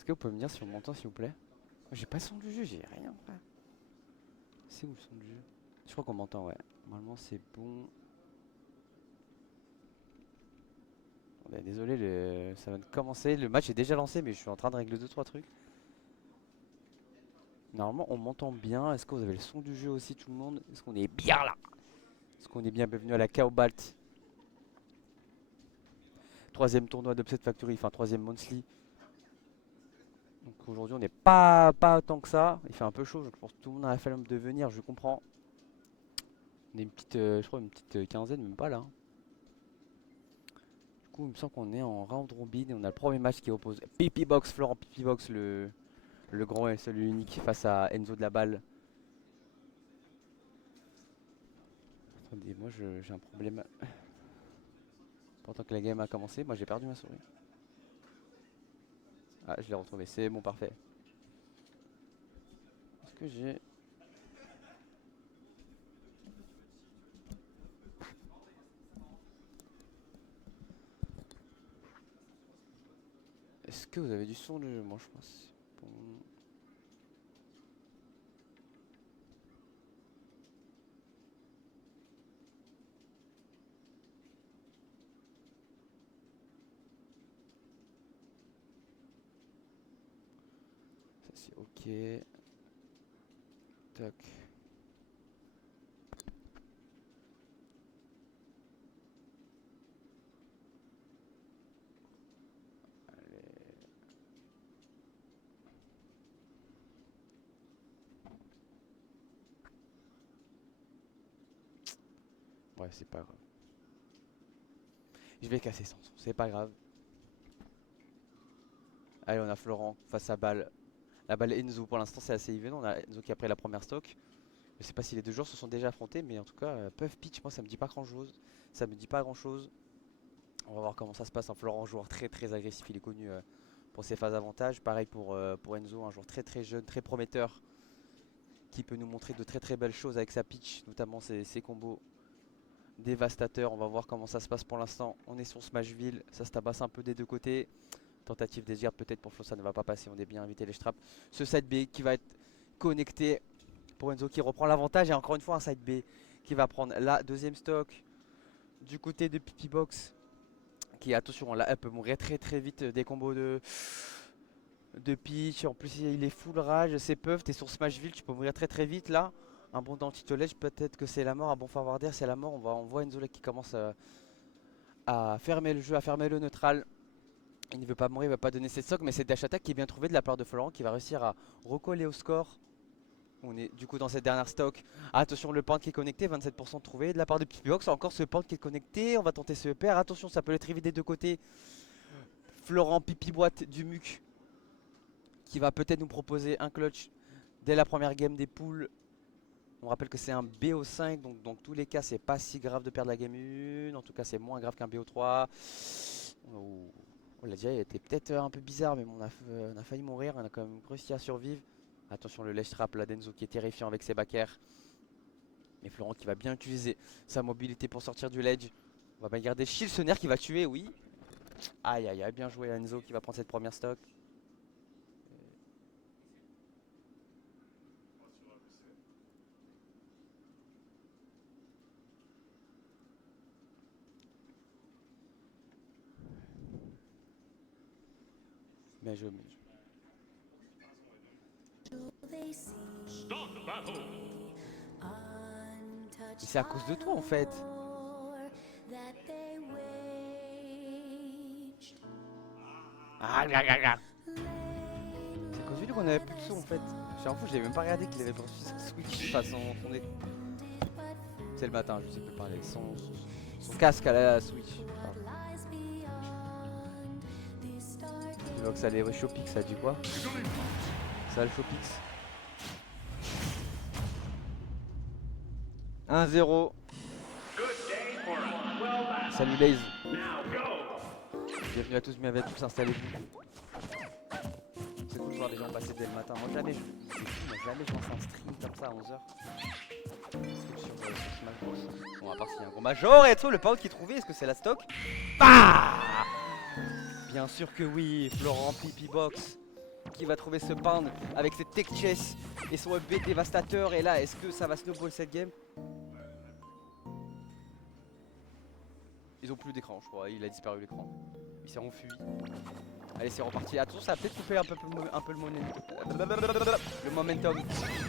Est-ce que vous pouvez me dire si on m'entend s'il vous plaît? J'ai pas le son du jeu, j'ai rien frère. C'est où le son du jeu? Je crois qu'on m'entend, ouais. Normalement c'est bon. Désolé, ça va de commencer. Le match est déjà lancé, mais je suis en train de régler 2-3 trucs. Normalement, on m'entend bien. Est-ce que vous avez le son du jeu aussi, tout le monde? Est-ce qu'on est bien là? Est-ce qu'on est bien? Bienvenue à la Chaobalt. Troisième tournoi d'Upset Factory, enfin troisième monthly. Donc aujourd'hui, on n'est pas tant que ça. Il fait un peu chaud, je pense que tout le monde a la flemme de venir, je comprends. On est une petite, je crois, une petite quinzaine, même pas là. Du coup, il me semble qu'on est en round robin et on a le premier match qui oppose PP Box, Florent PP Box, le grand et seul unique face à Enzo de la Balle. Attendez, moi j'ai un problème. Pendant que la game a commencé, moi j'ai perdu ma souris. Ah, je l'ai retrouvé, c'est bon, parfait. Est-ce que j'ai... Est-ce que vous avez du son de jeu? Moi je pense. Bon. Ça c'est ok. Tac. Allez. Ouais, c'est pas grave. Je vais casser sans son, c'est pas grave. Allez, on a Florent face à Balle. La balle Enzo, pour l'instant c'est assez even. On a Enzo qui a pris la première stock. Je sais pas si les deux joueurs se sont déjà affrontés, mais en tout cas, Puff Pitch, moi ça me dit pas grand chose. Ça me dit pas grand chose. On va voir comment ça se passe. Un Florent, joueur très très agressif, il est connu pour ses phases avantages. Pareil pour Enzo, un joueur très très jeune, très prometteur, qui peut nous montrer de très très belles choses avec sa pitch, notamment ses combos dévastateurs. On va voir comment ça se passe pour l'instant. On est sur Smashville, ça se tabasse un peu des deux côtés. Tentative désir peut-être pour Flo, ça ne va pas passer. On est bien invité les straps. Ce side B qui va être connecté pour Enzo qui reprend l'avantage. Et encore une fois un side B qui va prendre la deuxième stock du côté de Pipi Box. Qui, attention, là elle peut mourir très très vite des combos de pitch. En plus il est full rage, c'est Puff, t'es sur Smashville, tu peux mourir très très vite là. Un bon anti-tollage, peut-être que c'est la mort. Un bon forwarder, c'est la mort. On voit Enzo là qui commence à fermer le jeu, à fermer le neutral. Il ne veut pas mourir, il ne va pas donner ses stocks, mais c'est dash attack qui est bien trouvé de la part de Florent qui va réussir à recoller au score. On est du coup dans cette dernière stock. Attention, le point qui est connecté, 27% trouvé de la part de Pipibox. Encore ce point qui est connecté, on va tenter ce EPR. Attention, ça peut être très vite des deux côtés. Florent Pipi Boîte du MUC qui va peut-être nous proposer un clutch dès la première game des poules. On rappelle que c'est un BO5, donc dans tous les cas, c'est pas si grave de perdre la game 1. En tout cas, c'est moins grave qu'un BO3. On l'a dit, il était peut-être un peu bizarre, mais bon, on a failli mourir. On a quand même réussi à survivre. Attention, le ledge trap, là, d'Enzo qui est terrifiant avec ses backers. Mais Florent qui va bien utiliser sa mobilité pour sortir du ledge. On va bien garder Shield Soner qui va tuer, oui. Aïe aïe aïe, bien joué Enzo qui va prendre cette première stock. Bien joué, bien joué. C'est à cause de toi en fait. Ah, c'est à cause de lui qu'on avait plus de son en fait. J'ai un fou, je l'avais même pas regardé qu'il avait reçu Switch face son écran. C'est le matin, je sais plus parler. Son casque à la Switch. Donc ça les Showpix, ça dit quoi? Ça le Showpix. 1-0. Salut Laze. Bienvenue à tous, bienvenue à tous, installez-vous. C'est cool de voir des gens passer dès le matin. Moi jamais je lance un stream comme ça à 11h. Sur Smash Bros. Bon, à part s'il y a un gros major et tout, le pout qui est trouvé, est-ce que c'est la stock? Bah bien sûr que oui, Florent Pipi Box qui va trouver ce pound avec ses tech chess et son EB dévastateur. Et là, est-ce que ça va snowball cette game? Ils ont plus d'écran, je crois. Il a disparu l'écran. Il s'est enfui. Allez, c'est reparti. Attention, ça va peut-être couper un peu le momentum.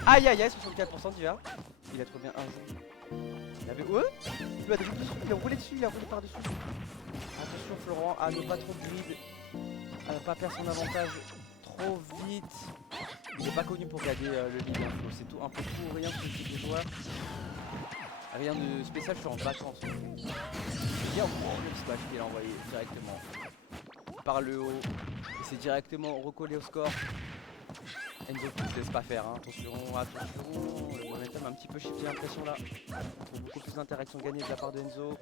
Aïe aïe aïe, 64% d'IA. Il a trouvé bien un jour. Il avait. Ouais, il a déjà dessus, il a roulé dessus, il a roulé par-dessus. Attention, Florent, à ne pas trop grid. À ne pas perdre son avantage trop vite. Il n'est pas connu pour garder le lead. C'est tout, un peu tout ou rien pour les joueurs. Rien de spécial, je suis en vacances. Bien, le smash qu'il a envoyé directement par le haut. Et c'est directement recollé au score. Enzo qui ne se laisse pas faire, hein. Attention, attention. Le momentum un petit peu shift, j'ai l'impression là. On trouve beaucoup plus d'interactions gagnées de la part de Enzo.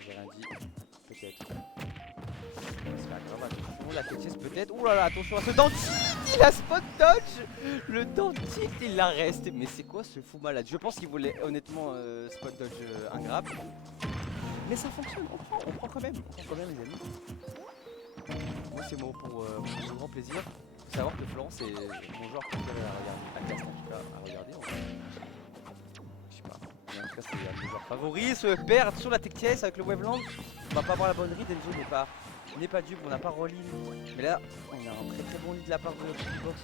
J'ai rien dit. Peut-être. C'est pas grave, attention, la tête peut-être. Ouh là là, attention à ce dentiste. Il a spot dodge. Le dentiste, il la reste. Mais c'est quoi ce fou malade? Je pense qu'il voulait honnêtement spot dodge un grab. Mais ça fonctionne, on prend quand même. On prend quand même les amis. Moi c'est pour mon grand plaisir. Faut savoir que Florent c'est mon joueur préféré à regarder. À Cast en tout cas, à regarder. Je sais pas. Mais en tout cas c'est un de mes joueurs favoris. Ce perd sur la tech chase avec le Waveland. On va pas avoir la bonne read. Enzo n'est pas dupe, on n'a pas roll in. Mais là on a un très bon lead de la part de notre box.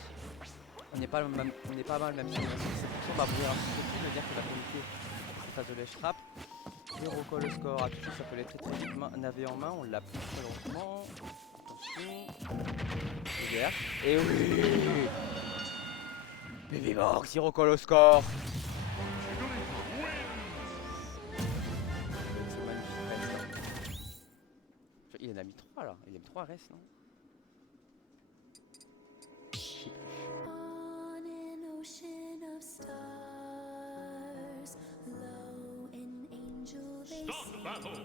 On n'est pas mal même si on va ouvrir un petit peu plus, c'est-à-dire qu'il va connecter cette phase de lèche trap. Et recolle le score, attention ça peut aller très vite, navé en main, on l'a plus malheureusement. Attention. Et oui. Baby Box, il recolle au score. C'est magnifique. Il en a mis 3 là, il a mis 3 res non? Je sais plus. Stop the battle!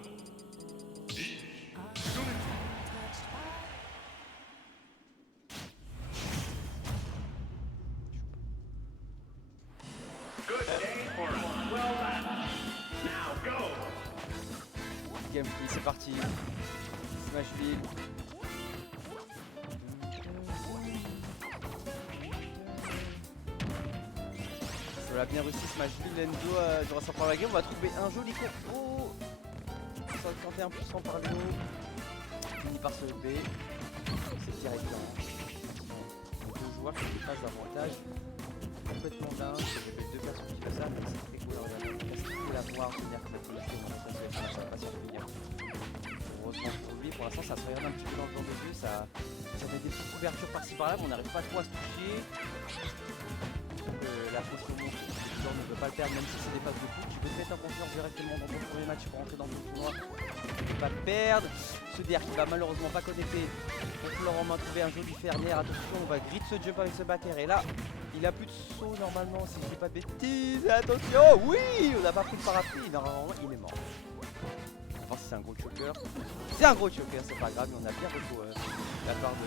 Good day for us. Well done. Now go! Gameplay, c'est parti. Smashville. On l'a bien réussi Smashville, Enzo devrait s'en prendre la game. On va trouver un joli combo. 51% par le haut. Fini par ce B. C'est direct là. Deux joueurs qui passent d'avantage. Complètement dingue. J'ai fait deux personnes qui font ça, mais c'est très cool. C'est cool à voir. C'est-à-dire que ça va pas s'en finir. Heureusement pour lui, pour l'instant ça se regarde un petit peu dans le temps des deux. Ça met des petites couvertures par-ci par-là, mais on n'arrive pas trop à se toucher. La pression monte, le joueur ne veut pas le perdre même si c'est des phases de coupe. Tu peux te mettre en confiance directement dans ton premier match pour rentrer dans le tournoi. Tu ne peux pas le perdre. Ce DR qui va malheureusement pas connecter. Pour Florent main trouver un joli fernière. Attention, on va grid ce jump avec ce back air. Et là, il a plus de saut normalement si je dis pas de bêtises. Attention, oui, on n'a pas pris le parapluie. Normalement, il est mort. On va voir si c'est un gros choker. C'est un gros choker, c'est pas grave, mais on a bien reco la part de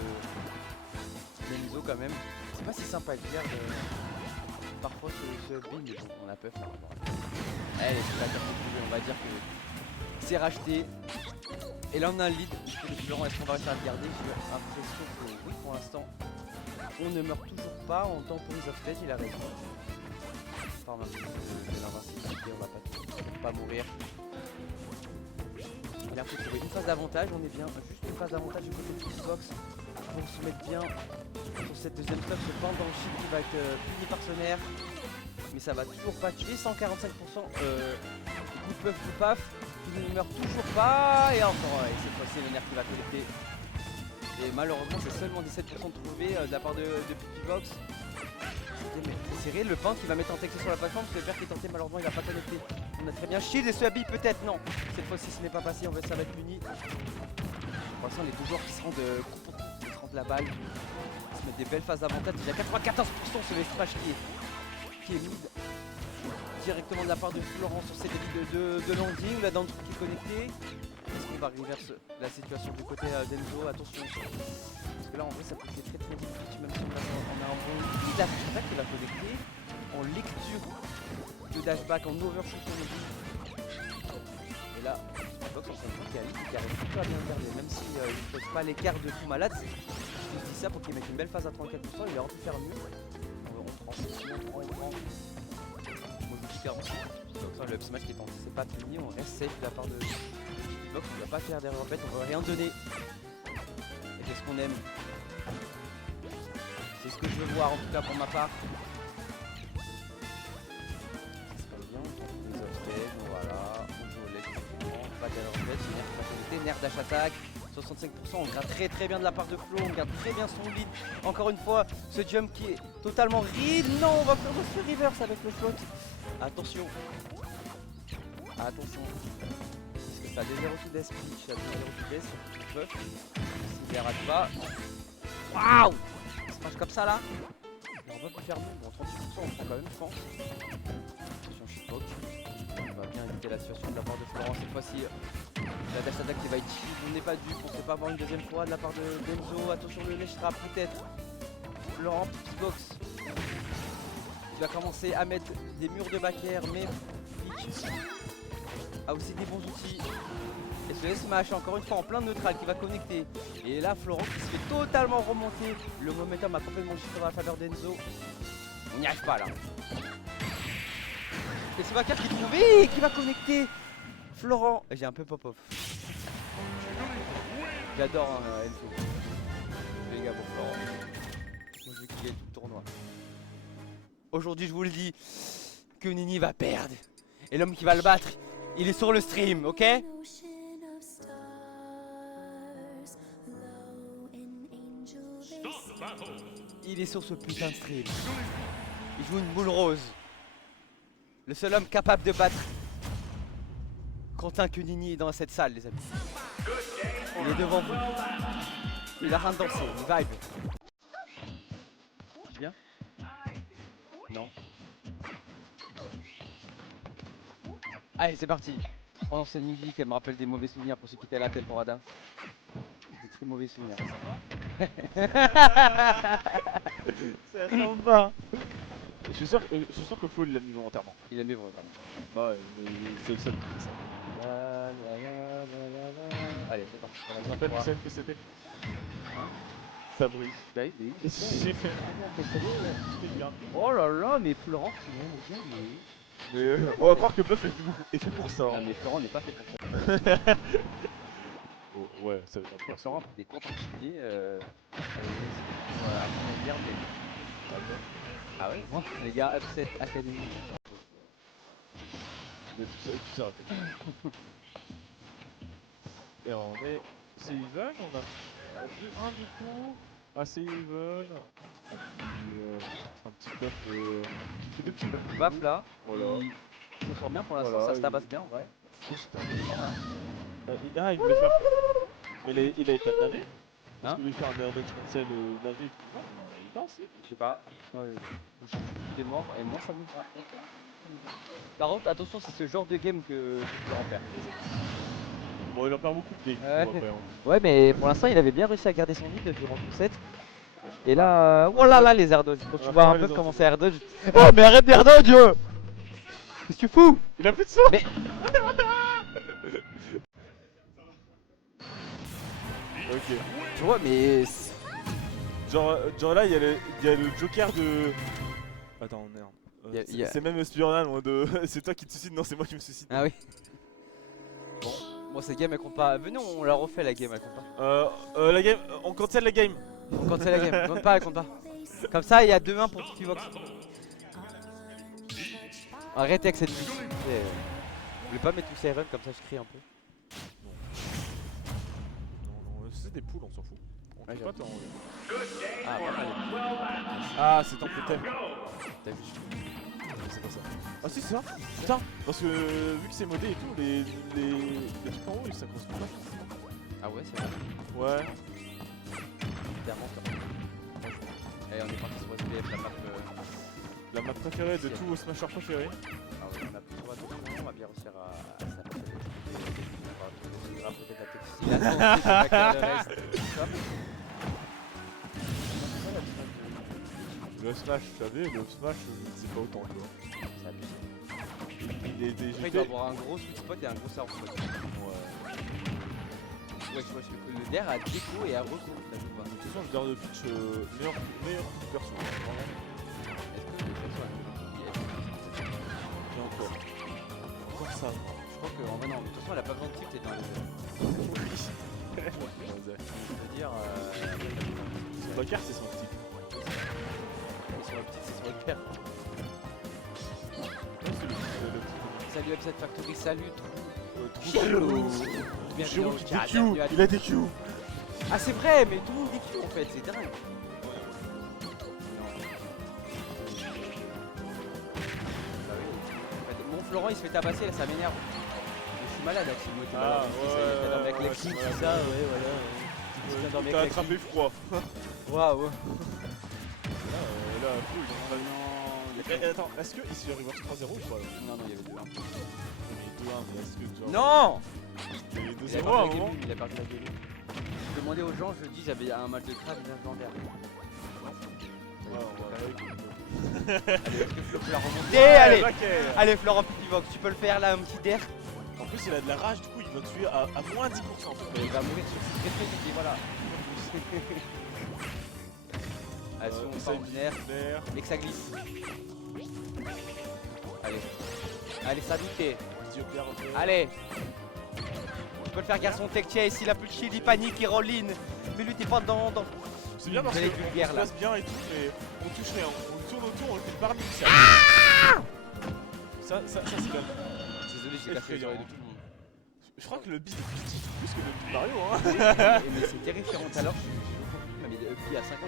Enzo quand même. C'est pas si sympa à dire parfois ce build, mais bon, on a peur. Allez, c'est la on va dire que c'est racheté. Et là on a un lead. Est-ce qu'on va réussir à le garder? J'ai l'impression que oui, pour l'instant on ne meurt toujours pas. On temporise off stage, il a raison. Par de l'invincibilité, on va pas mourir. Il a fait trouver une phase d'avantage, on est bien. Juste une phase d'avantage du côté de Xbox pour se mettre bien sur cette deuxième stop, ce pan dans le shield qui va être puni par ce nerf. Mais ça va toujours pas tuer, 145% coup de puff ou paf, il ne meurt toujours pas. Et encore, et cette fois-ci le nerf qui va collecter. Et malheureusement c'est seulement 17% trouvé de la part de Pipibox. C'est serré, le pain qui va mettre en texte sur la plateforme, parce que le père qui est tenté malheureusement il va pas connecter. On a très bien shield et ce habille peut-être non. Cette fois-ci ce n'est pas passé, ça va être puni. Pour l'instant les deux joueurs qui se rendent coup pour coup, qui se rendent la balle. Ils se mettent des belles phases d'avantage, déjà 94% sur les smash qui est mid. Directement de la part de Florent sur cette ligne de landing, là dans le truc qui est connecté. Est-ce qu'on va reverse la situation du côté d'Enzo? Attention. Parce que là en vrai ça peut être très vite, même si on a un bon lead là qui va connecter. En lecture de dashback, en overshoot on dit. Et là, Xbox en ce moment qui arrive plutôt à bien garder, même si il ne pose pas l'écart de fou malade. Je dis ça pour qu'il mette une belle phase à 34%, il aurait pu faire mieux. On prend 6, on prend. Moi je dis perdre. Donc ça, le up smash qui est en c'est pas fini, on reste safe de la part de Xbox, on va pas faire d'erreur bête, on va rien donner. Et c'est ce qu'on aime. C'est ce que je veux voir en tout cas pour ma part. Voilà, on joue au lait, pas d'erreur bête, on va connecter, nerf dash attack, 65%, on garde très bien de la part de Flo, on garde très bien son lead. Encore une fois, ce jump qui est totalement read, non, on va faire notre reverse avec le float. Attention. Attention. Parce que ça a des 0 to death, Peach, ça a des 0 to death, c'est un buff. Si il rate pas. Waouh! Smash comme ça là. On va pas faire mieux, bon 38% on prend quand même chance. Attention shitpoke. On va bien éviter la situation de la part de Florent cette fois-ci. La dash attack qui va être cheap, on n'est pas dû, on ne sait pas avoir une deuxième fois de la part de Denzo. Attention le ledge trap peut-être. Florent Xbox. Il va commencer à mettre des murs de back air, mais Peach a aussi des bons outils. Et ce smash encore une fois en plein neutral qui va connecter. Et là Florent qui se fait totalement remonter. Le momentum a complètement shifté dans la faveur d'Enzo. On n'y arrive pas là. Et c'est Bakar qui trouve et qui va connecter Florent. J'ai un peu pop-off. J'adore Enzo. Les gars pour Florent. Moi je veux qu'il gagne tout le tournoi. Aujourd'hui je vous le dis que Nini va perdre. Et l'homme qui va le battre, il est sur le stream, ok? Il est sur ce putain de stream. Il joue une boule rose. Le seul homme capable de battre Quentin Cunini est dans cette salle, les amis. Il est devant vous. Il est en train de danser, il vibe. Bien? Non. Allez, c'est parti. Oh non, c'est une musique, elle me rappelle des mauvais souvenirs pour ceux qui étaient à la tête pour Ada. Des très mauvais souvenirs. Ça ressemble pas. Je suis sûr que Flo il l'a mis volontairement. Il a mis vraiment. Bah ouais, c'est le seul qui fait ça. Allez, c'est parti. Tu te rappelles Hussein que c'était Fabrice. Oui. J'ai fait bien. Oh là là, mais Florent, tu m'aimes bien, Mais on va croire que Buff est fait pour ça. Ah, mais Florent n'est pas fait pour ça. Oh, ouais, ça veut dire quoi Florent fait des cours particuliers. Voilà, on est bien, mais. Ah ouais, moi, les gars, Upset Academy. Mais tu sais rater. Et on est. C'est even, on a vu un du coup. Ah, c'est even. Un petit buff. Deux petits buffs. Baf là, Voilà. il s'en sort bien pour l'instant, Voilà, ça se tabasse bien en vrai. Ah, il voulait faire. Mais il a été condamné. Parce Hein qu'il voulait faire un Airdex Cancel nager. Il danse. Je sais pas. Il est mort et moi ça me va. Par contre, attention, c'est ce genre de game que Florent perd. Bon, il en perd beaucoup de games. Ouais. Ouais, mais pour l'instant, il avait bien réussi à garder son lead durant tout le set. Et là, oh là là, les air dodge. Quand tu vois un peu comment c'est air dodge. Oh, mais arrête d'air dodge! Qu'est-ce que tu fous? Il a fait de ça. Mais. Ok. Tu vois, mais. Genre là, il y a le Joker de. Attends, merde. C'est même Speedrun en mode. C'est toi qui te suicides, non, c'est moi qui me suicide. Ah oui. Bon, cette game elle compte pas. Venez, on la refait la game, elle compte pas. La game, on cancel la game. On cancel la game, elle compte pas, elle compte pas. Comme ça, il y a 2-1 pour Tivox. Arrêtez avec cette musique. Vous voulez pas mettre tous ces runs comme ça, je crie un peu. Non, c'est des poules, on s'en fout. On peut pas t'en. Ah, pas mal. Ah, c'est tant que t'aimes. T'as vu? C'est pas ça. Ah, si, c'est ça. Putain, parce que vu que c'est modé et tout, les trucs en haut ils s'accrochent pas. Ah ouais, c'est vrai. Ouais. Clairement, ça. Allez, on est parti sur SPF, la map. La map préférée de tous vos smashers préférés. Ah ouais, on a plus trop attention, on va bien réussir à s'appeler. On va peut-être la toxine, la santé, c'est pas clair le reste. Le smash, vous savez, le smash, c'est pas autant, tu vois. C'est abusé. Il est des Après, il doit avoir un gros sweet spot et un gros serve spot. Ouais. Ouais, je vois que le DER a déco et a recours, t'as vu ou pas? De toute façon, le dernier de pitch, meilleur coup de perso. Vraiment. Est-ce que le perso a Et encore. Encore ça. Je crois que en vrai non, mais de toute façon elle a pas besoin de tilt, t'es dans les. Je veux dire, Son carte, c'est son type. sur la petite, c'est sur le père. C'est le petit. Salut Upset Factory, salut Hello. Bienvenue au chat, DQ, bienvenue à il a DQ. Ah c'est vrai, mais tout le monde DQ en fait, c'est dingue. Mon Florent il se fait tabasser là, ça m'énerve. Je suis malade avec Timo, t'es malade. T'as dormi avec Lexi, tout ça, ouais voilà. T'as dormi T'as avec Lexi. attrapé froid. Waouh. Là, fou, il Non, attends, est-ce que ici le reverse 3-0 ou pas là? non, il y avait 2-1. Mais 2-1, mais est-ce que genre. Non. Il y avait Il a 2-0 à un perdu la moment? game, il a perdu la game. Je demandais aux gens, je dis j'avais un match de crabe légendaire. Ouais, on va Allez, est-ce que Flo peut la remonter? Allez, allez Florent Pidivox, tu peux le faire là, un petit der. En plus, il a de la rage, du coup, il va tuer à moins 10%. Il va mourir sur 6 très vite, et voilà. Allez, si on part en binaire, mais que ça glisse. Allez, allez, ça douté. Allez, tu peux le faire garçon tech chase, il a plus de shield, il panique, il roll in. Mais lui t'es pas dans. C'est bien parce Vous avez qu'on vu le se guerre, là. place bien et tout, mais on touche rien. On tourne autour, on le fait parmi ça. Ça c'est quand même. Désolé, j'ai cassé les oreilles de tout le monde. Je crois que le beat est plus que le beat Mario, hein. Mais c'est terrifiant tout à l'heure. Il m'avait up à 50.